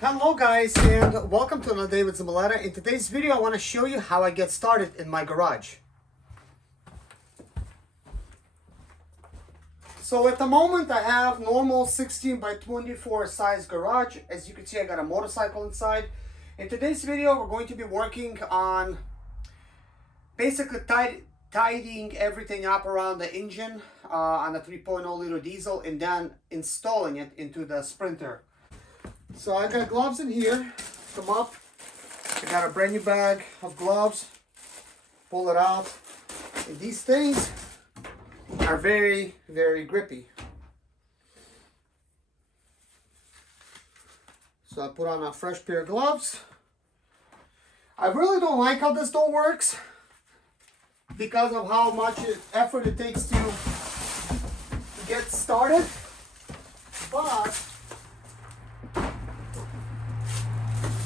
Hello guys, and welcome to another day with Zamaleta. In today's video I want to show you how I get started in my garage. So at the moment I have normal 16 by 24 size garage. As you can see, I got a motorcycle inside. In today's video we're going to be working on basically tidying everything up around the engine on a 3.0 liter diesel and then installing it into the Sprinter. So I got gloves in here, come up, I got a brand new bag of gloves, pull it out, and these things are very, very grippy. So I put on a fresh pair of gloves. I really don't like how this door works because of how much effort it takes to get started,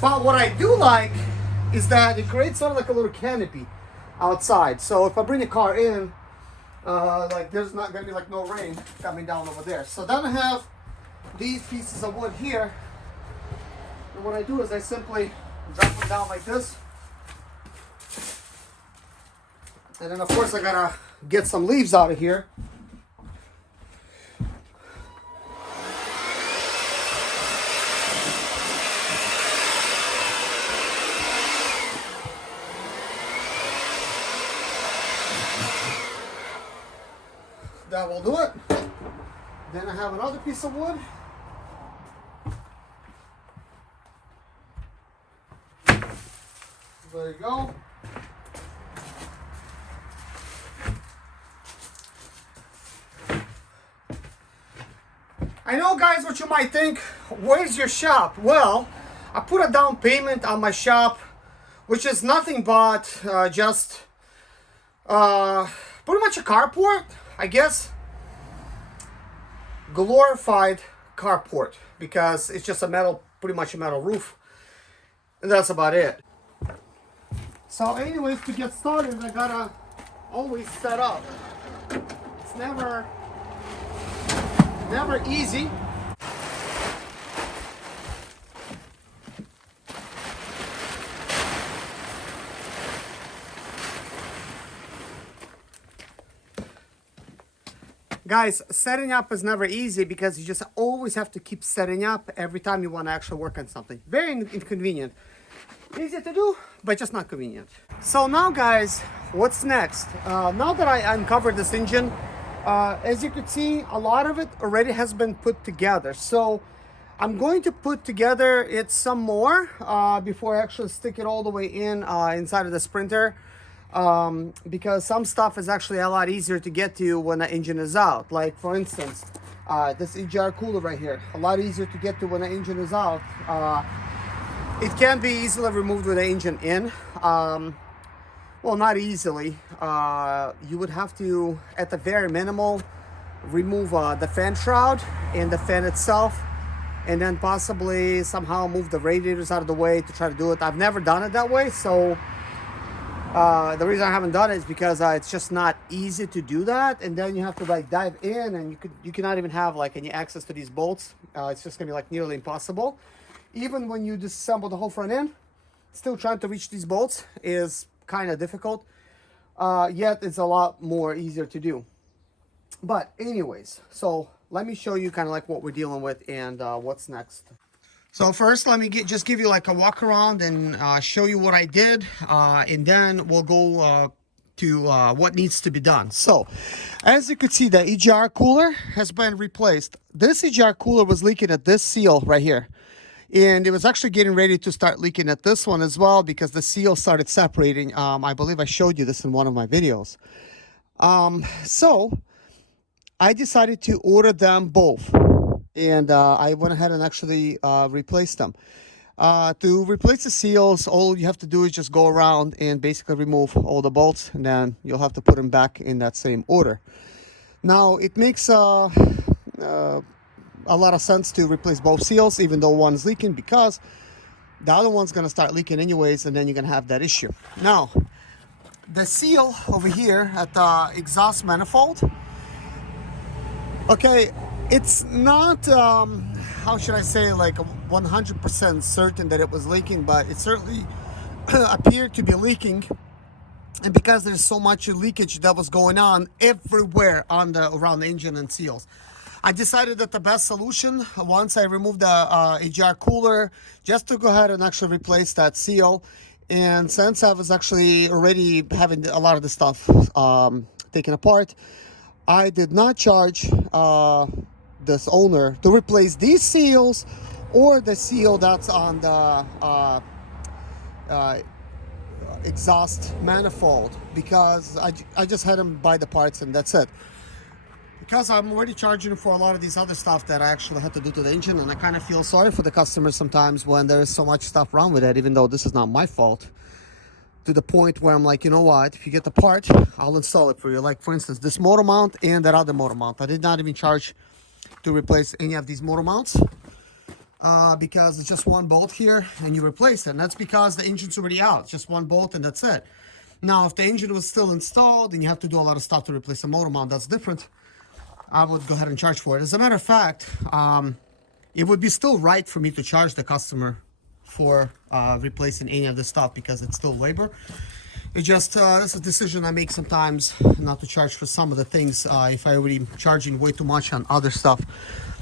But what I do like is that it creates sort of like a little canopy outside. So if I bring the car in, like there's not gonna be like no rain coming down over there. So then I have these pieces of wood here. And what I do is I simply drop them down like this. And then of course I gotta get some leaves out of here. That will do it. Then I have another piece of wood. There you go. I know guys what you might think, where's your shop? Well, I put a down payment on my shop, which is nothing but just pretty much a carport, I guess. Glorified carport, because it's just a metal, pretty much a metal roof, and that's about it. So anyways, to get started I gotta always set up. It's never easy. Guys, setting up is never easy because you just always have to keep setting up every time you want to actually work on something. Very inconvenient. Easy to do, but just not convenient. So now guys, what's next? Now that I uncovered this engine, as you can see, a lot of it already has been put together. So I'm going to put together it some more before I actually stick it all the way in inside of the Sprinter. Because some stuff is actually a lot easier to get to when the engine is out. Like for instance, this EGR cooler right here, a lot easier to get to when the engine is out. It can be easily removed with the engine in. Well, not easily. You would have to, at the very minimal, remove the fan shroud and the fan itself, and then possibly somehow move the radiators out of the way to try to do it. I've never done it that way, so the reason I haven't done it is because it's just not easy to do that, and then you have to like dive in, and you cannot even have like any access to these bolts. It's just gonna be like nearly impossible. Even when you disassemble the whole front end, still trying to reach these bolts is kind of difficult. Yet it's a lot more easier to do. But anyways, so let me show you kind of like what we're dealing with and what's next. So first, let me just give you like a walk around and show you what I did, and then we'll go to what needs to be done. So, as you can see, the EGR cooler has been replaced. This EGR cooler was leaking at this seal right here, and it was actually getting ready to start leaking at this one as well because the seal started separating. I believe I showed you this in one of my videos. So, I decided to order them both. And I went ahead and actually replaced them. To replace the seals, all you have to do is just go around and basically remove all the bolts, and then you'll have to put them back in that same order. Now, it makes a lot of sense to replace both seals, even though one's leaking, because the other one's going to start leaking anyways, and then you're going to have that issue. Now, the seal over here at the exhaust manifold, okay, it's not how should I say, like 100% certain that it was leaking, but it certainly appeared to be leaking. And because there's so much leakage that was going on everywhere on around the engine and seals, I decided that the best solution, once I removed the AGR cooler, just to go ahead and actually replace that seal. And since I was actually already having a lot of the stuff taken apart, I did not charge this owner to replace these seals or the seal that's on the exhaust manifold, because I just had him buy the parts and that's it. Because I'm already charging for a lot of these other stuff that I actually had to do to the engine, and I kind of feel sorry for the customers sometimes when there is so much stuff wrong with it, even though this is not my fault. To the point where I'm like, you know what, if you get the part, I'll install it for you. Like for instance, this motor mount and that other motor mount. I did not even charge to replace any of these motor mounts because it's just one bolt here and you replace it. And that's because the engine's already out. It's just one bolt and that's it. Now, if the engine was still installed and you have to do a lot of stuff to replace a motor mount, that's different. I would go ahead and charge for it. As a matter of fact, it would be still right for me to charge the customer for replacing any of this stuff because it's still labor. It just, that's a decision I make sometimes not to charge for some of the things if I already charging way too much on other stuff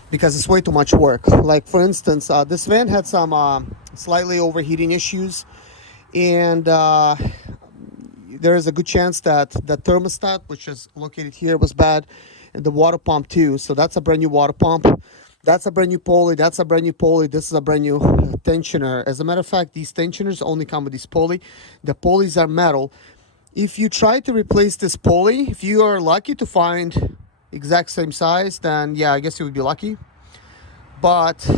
because it's way too much work. Like for instance, this van had some slightly overheating issues, and there is a good chance that the thermostat, which is located here, was bad, and the water pump too. So that's a brand new water pump. That's a brand new pulley. That's a brand new pulley. This is a brand new tensioner. As a matter of fact, these tensioners only come with this pulley. The pulleys are metal. If you try to replace this pulley, if you are lucky to find exact same size, then yeah, I guess you would be lucky. But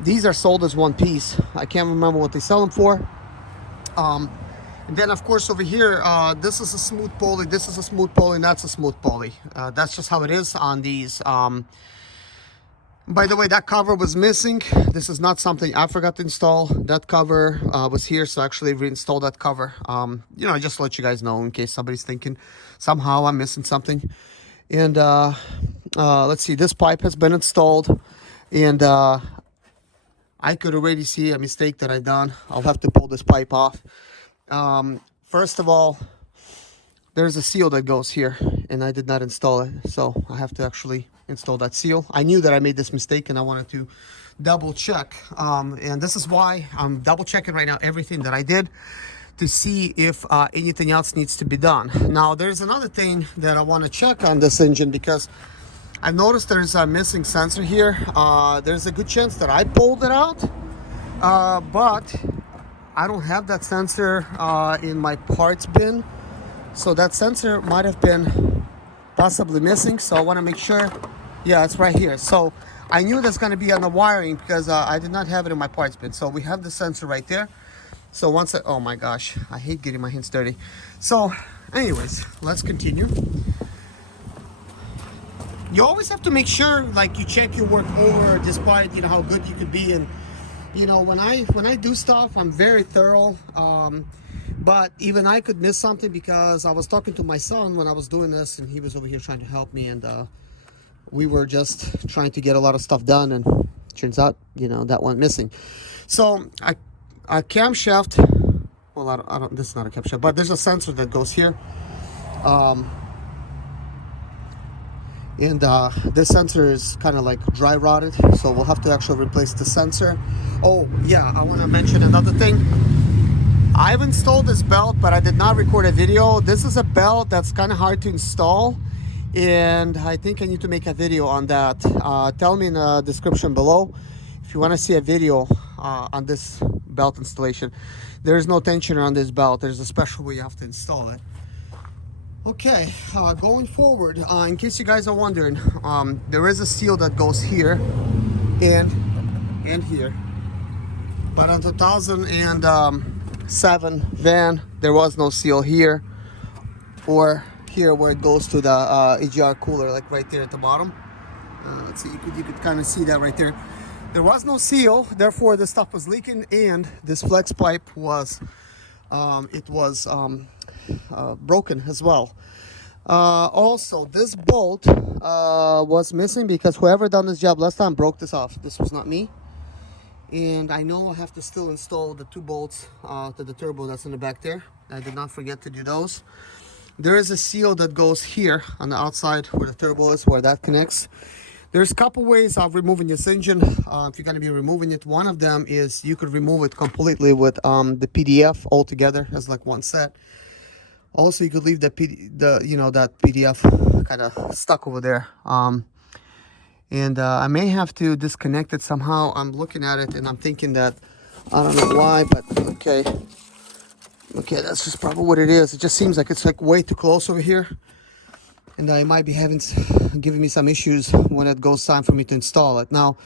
these are sold as one piece. I can't remember what they sell them for. And then of course over here, this is a smooth pulley, this is a smooth pulley, and that's a smooth pulley. That's just how it is on these. By the way, that cover was missing. This is not something I forgot to install. That cover was here, so I actually reinstalled that cover. You know, just to let you guys know in case somebody's thinking somehow I'm missing something. And let's see, this pipe has been installed, and I could already see a mistake that I've done. I'll have to pull this pipe off. First of all, there's a seal that goes here, and I did not install it, so I have to actually install that seal. I knew that I made this mistake, and I wanted to double check, and this is why I'm double checking right now everything that I did to see if anything else needs to be done. Now there's another thing that I want to check on this engine, because I've noticed there's a missing sensor here. There's a good chance that I pulled it out, but I don't have that sensor in my parts bin, so that sensor might have been possibly missing. So I want to make sure. Yeah, it's right here. So I knew that's going to be on the wiring because I did not have it in my parts bin. So we have the sensor right there. So once oh my gosh, I hate getting my hands dirty. So anyways, let's continue. You always have to make sure, like, you check your work over, despite, you know, how good you could be. And you know, when I do stuff, I'm very thorough, but even I could miss something, because I was talking to my son when I was doing this, and he was over here trying to help me, and we were just trying to get a lot of stuff done, and turns out, you know, that went missing. So a camshaft, well, I don't, this is not a camshaft, but there's a sensor that goes here, and this sensor is kind of like dry rotted, so we'll have to actually replace the sensor. Oh yeah, I want to mention another thing. I've installed this belt, but I did not record a video. This is a belt that's kind of hard to install, and I think I need to make a video on that. Tell me in the description below if you want to see a video on this belt installation. There's no tensioner on this belt. There's a special way you have to install it. Okay, going forward, in case you guys are wondering, there is a seal that goes here and here, but on 2007 van there was no seal here or here where it goes to the AGR cooler, like right there at the bottom. Let's see, you could kind of see that right there. There was no seal, therefore the stuff was leaking, and this flex pipe was broken as well. Also, this bolt was missing because whoever done this job last time broke this off. This was not me. And I know I have to still install the 2 bolts to the turbo that's in the back there. I did not forget to do those. There is a seal that goes here on the outside where the turbo is, where that connects. There's a couple ways of removing this engine. If you're going to be removing it, one of them is you could remove it completely with the PDF altogether as like one set. Also, you could leave that PDF kind of stuck over there. And I may have to disconnect it somehow. I'm looking at it and I'm thinking that, I don't know why, but okay, that's just probably what it is. It just seems like it's like way too close over here, and I might be giving me some issues when it goes time for me to install it. Now,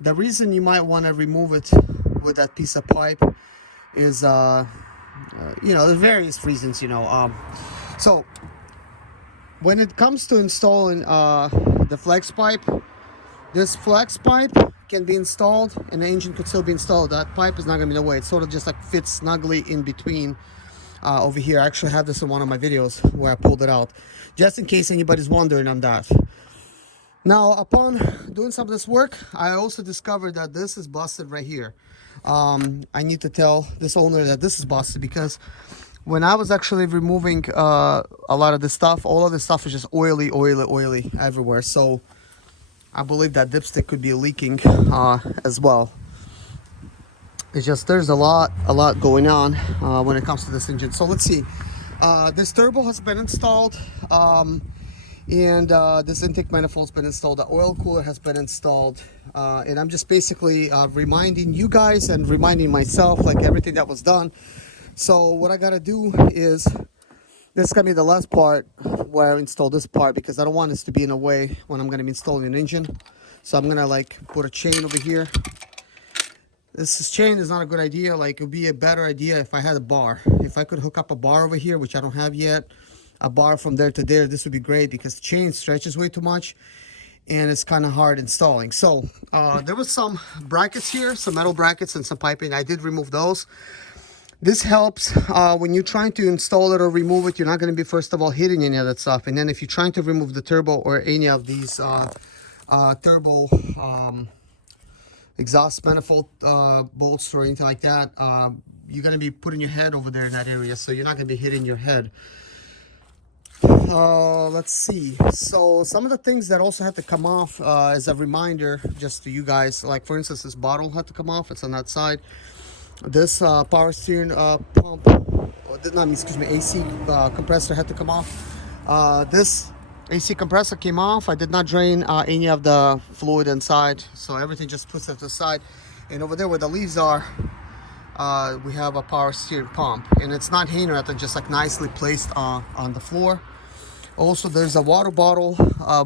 the reason you might want to remove it with that piece of pipe is, there's various reasons, So, when it comes to installing the flex pipe, this flex pipe can be installed and the engine could still be installed. That pipe is not going to be in the way. It sort of just like fits snugly in between over here. I actually have this in one of my videos where I pulled it out, just in case anybody's wondering on that. Now, upon doing some of this work, I also discovered that this is busted right here. I need to tell this owner that this is busted because when I was actually removing a lot of this stuff, all of this stuff is just oily everywhere. So I believe that dipstick could be leaking as well. It's just there's a lot going on when it comes to this engine. So let's see. This turbo has been installed, and this intake manifold's been installed. The oil cooler has been installed, and I'm just basically reminding you guys and reminding myself like everything that was done. So what I gotta do is, this is gonna be the last part where I install this part because I don't want this to be in the way when I'm gonna be installing an engine. So I'm gonna like put a chain over here. This chain is not a good idea. Like, it would be a better idea if I had a bar. If I could hook up a bar over here, which I don't have yet, a bar from there to there, this would be great because the chain stretches way too much and it's kind of hard installing. So there was some brackets here, some metal brackets and some piping. I did remove those. This helps when you're trying to install it or remove it. You're not going to be, first of all, hitting any of that stuff. And then if you're trying to remove the turbo or any of these turbo exhaust manifold bolts or anything like that, you're going to be putting your head over there in that area. So you're not going to be hitting your head. Let's see. So some of the things that also had to come off as a reminder just to you guys, like for instance, this bottle had to come off. It's on that side. This power steering pump, AC compressor had to come off. This AC compressor came off. I did not drain any of the fluid inside, so everything just puts it to the side. And over there where the leaves are, we have a power steering pump, and it's not hanging or just like nicely placed on the floor. Also, there's a water bottle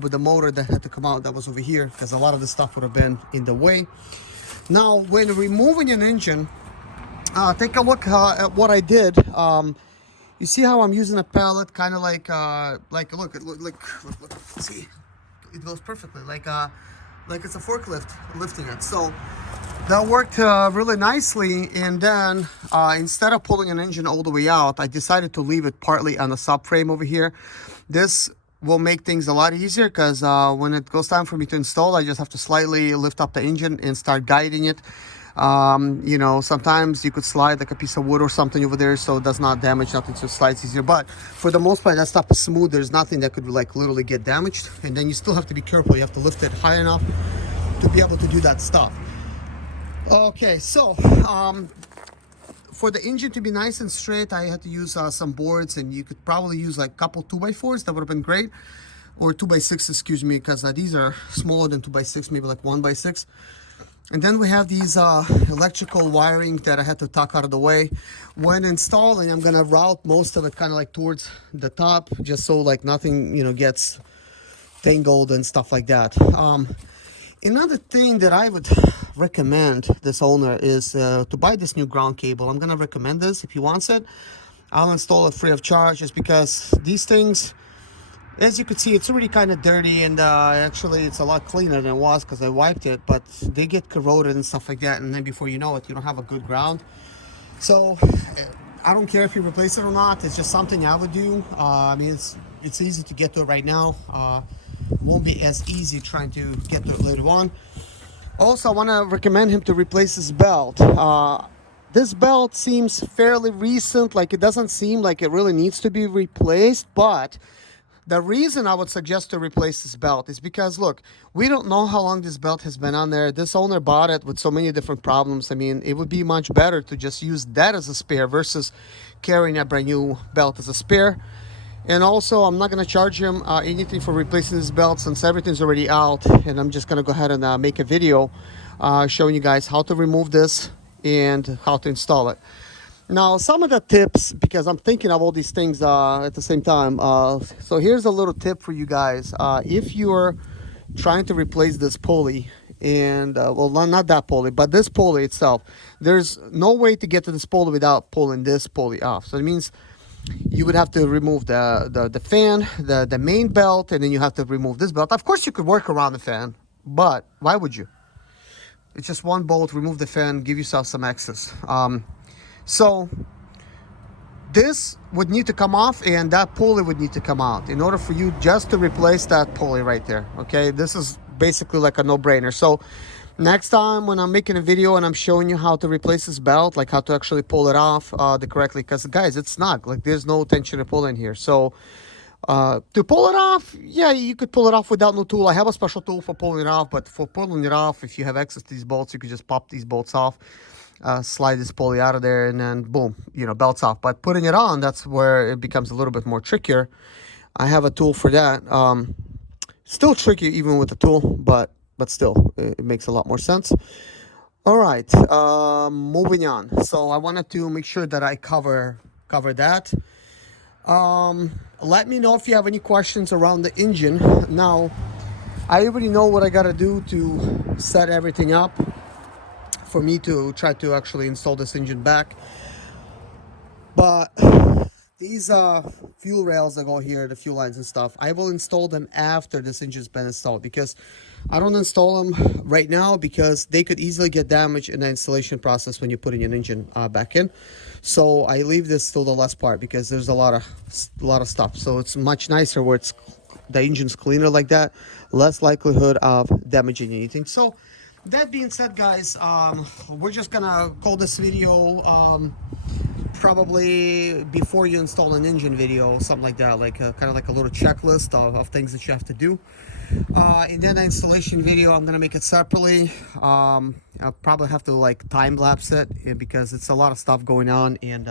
with the motor that had to come out. That was over here because a lot of the stuff would have been in the way. Now, when removing an engine, take a look at what I did. You see how I'm using a pallet, kind of like look, see, it goes perfectly, like it's a forklift lifting it. So that worked really nicely. And then instead of pulling an engine all the way out, I decided to leave it partly on the subframe over here. This will make things a lot easier because when it goes time for me to install, I just have to slightly lift up the engine and start guiding it. Sometimes you could slide like a piece of wood or something over there so it does not damage nothing, so it slides easier. But for the most part, that stuff is smooth. There's nothing that could like literally get damaged. And then you still have to be careful. You have to lift it high enough to be able to do that stuff. Okay, so for the engine to be nice and straight, I had to use some boards, and you could probably use like a couple 2x4s. That would have been great, or 2x6, excuse me, because these are smaller than 2x6, maybe like 1x6. And then we have these electrical wiring that I had to tuck out of the way. When installing, I'm gonna route most of it kind of like towards the top, just so like nothing, gets tangled and stuff like that. Another thing that I would recommend this owner is to buy this new ground cable. I'm gonna recommend this. If he wants it, I'll install it free of charge, just because these things, as you can see, it's already kind of dirty, and actually it's a lot cleaner than it was because I wiped it, but they get corroded and stuff like that, and then before you know it, you don't have a good ground. So I don't care if you replace it or not. It's just something I would do. I mean, it's it's easy to get to it right now. Won't be as easy trying to get to it later on. Also, I want to recommend him to replace his belt. This belt seems fairly recent, like it doesn't seem like it really needs to be replaced, but the reason I would suggest to replace this belt is because, look, we don't know how long this belt has been on there. This owner bought it with so many different problems. I mean, it would be much better to just use that as a spare versus carrying a brand new belt as a spare. And also, I'm not going to charge him anything for replacing this belt since everything's already out. And I'm just going to go ahead and make a video showing you guys how to remove this and how to install it. Now, some of the tips, because I'm thinking of all these things at the same time. So here's a little tip for you guys. If you're trying to replace this pulley, and well, not that pulley, but this pulley itself, there's no way to get to this pulley without pulling this pulley off. So it means you would have to remove the fan, the main belt, and then you have to remove this belt. Of course, you could work around the fan, but why would you? It's just one bolt, remove the fan, give yourself some access. So this would need to come off, and that pulley would need to come out in order for you just to replace that pulley right there. Okay, this is basically like a no-brainer. So next time when I'm making a video and I'm showing you how to replace this belt, like how to actually pull it off the correctly, because guys, it's snug, like there's no tension to pull in here. So to pull it off, yeah, you could pull it off without no tool. I have a special tool for pulling it off, but for pulling it off, if you have access to these bolts, you could just pop these bolts off, slide this pulley out of there, and then boom, you know, belt's off. But putting it on, that's where it becomes a little bit more trickier. I have a tool for that. Still tricky even with the tool, but still, it makes a lot more sense. All right, moving on. So I wanted to make sure that I cover that. Let me know if you have any questions around the engine. Now, I already know what I gotta do to set everything up for me to try to actually install this engine back. But these fuel rails that go here, the fuel lines and stuff, I will install them after this engine's been installed, because I don't install them right now because they could easily get damaged in the installation process when you're putting an engine back in. So I leave this till the last part because there's a lot of stuff. So it's much nicer where the engine's cleaner like that, less likelihood of damaging anything. So that being said, guys, we're just gonna call this video probably before you install an engine video, something like that, like kind of like a little checklist of things that you have to do. And then the installation video, I'm gonna make it separately. I'll probably have to like time lapse it because it's a lot of stuff going on, and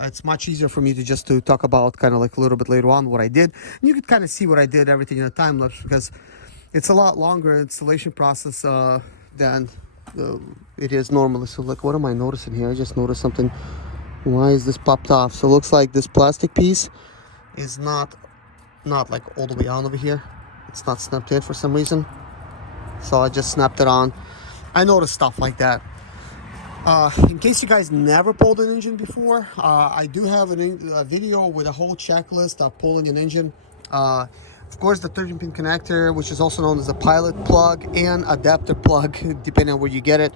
it's much easier for me to just to talk about kind of like a little bit later on what I did. And you could kind of see what I did, everything in a time lapse, because it's a lot longer installation process than it is normally. So like, what am I noticing here? I just noticed something. Why is this popped off? So it looks like this plastic piece is not like all the way on over here. It's not snapped in for some reason. So I just snapped it on. I noticed stuff like that. In case you guys never pulled an engine before, I do have a video with a whole checklist of pulling an engine. Of course, the 13-pin connector, which is also known as a pilot plug and adapter plug, depending on where you get it.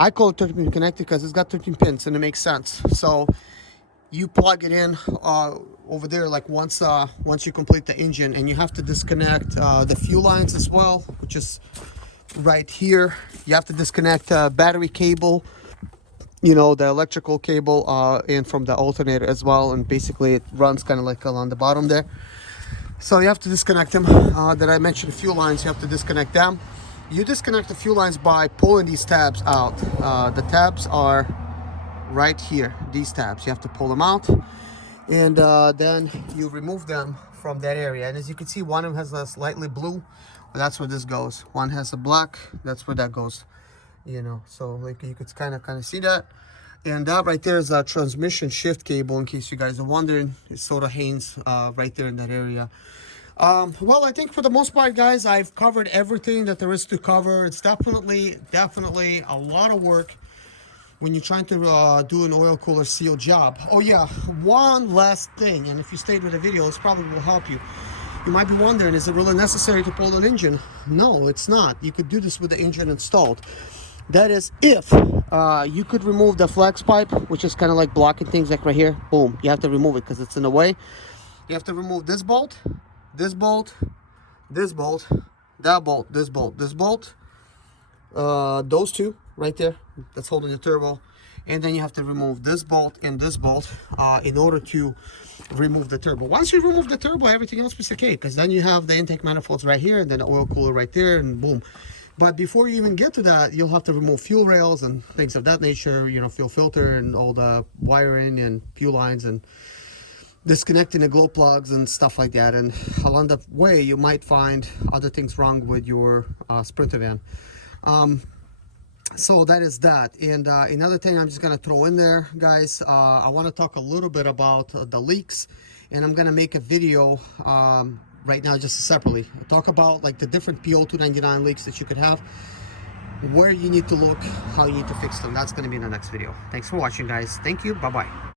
I call it 13-pin connector because it's got 13 pins and it makes sense. So you plug it in over there, like once you complete the engine, and you have to disconnect the fuel lines as well, which is right here. You have to disconnect battery cable, you know, the electrical cable, and from the alternator as well. And basically it runs kind of like along the bottom there. So you have to disconnect them. That I mentioned fuel lines, you have to disconnect them. You disconnect the fuel lines by pulling these tabs out. The tabs are right here, these tabs. You have to pull them out, and then you remove them from that area. And as you can see, one of them has a slightly blue. That's where this goes. One has a black. That's where that goes. You know, so like you could kind of see that. And that right there is a transmission shift cable, in case you guys are wondering. It sort of hangs right there in that area. Well, I think for the most part, guys, I've covered everything that there is to cover. It's definitely a lot of work when you're trying to do an oil cooler seal job. Oh yeah, one last thing, and if you stayed with the video, this probably will help you. You might be wondering, is it really necessary to pull an engine? No, it's not. You could do this with the engine installed. That is if you could remove the flex pipe, which is kind of like blocking things, like right here. Boom, you have to remove it because it's in the way. You have to remove this bolt, this bolt, this bolt, that bolt, this bolt, this bolt, those two right there that's holding the turbo, and then you have to remove this bolt and this bolt in order to remove the turbo. Once you remove the turbo, everything else is okay, because then you have the intake manifolds right here and then the oil cooler right there, and boom. But before you even get to that, you'll have to remove fuel rails and things of that nature, you know, fuel filter and all the wiring and fuel lines, and disconnecting the glow plugs and stuff like that. And along the way, you might find other things wrong with your Sprinter van. So that is that. And another thing I'm just gonna throw in there, guys, I want to talk a little bit about the leaks, and I'm gonna make a video right now just separately. Talk about like the different PO299 leaks that you could have, where you need to look, how you need to fix them. That's gonna be in the next video. Thanks for watching, guys. Thank you. Bye bye.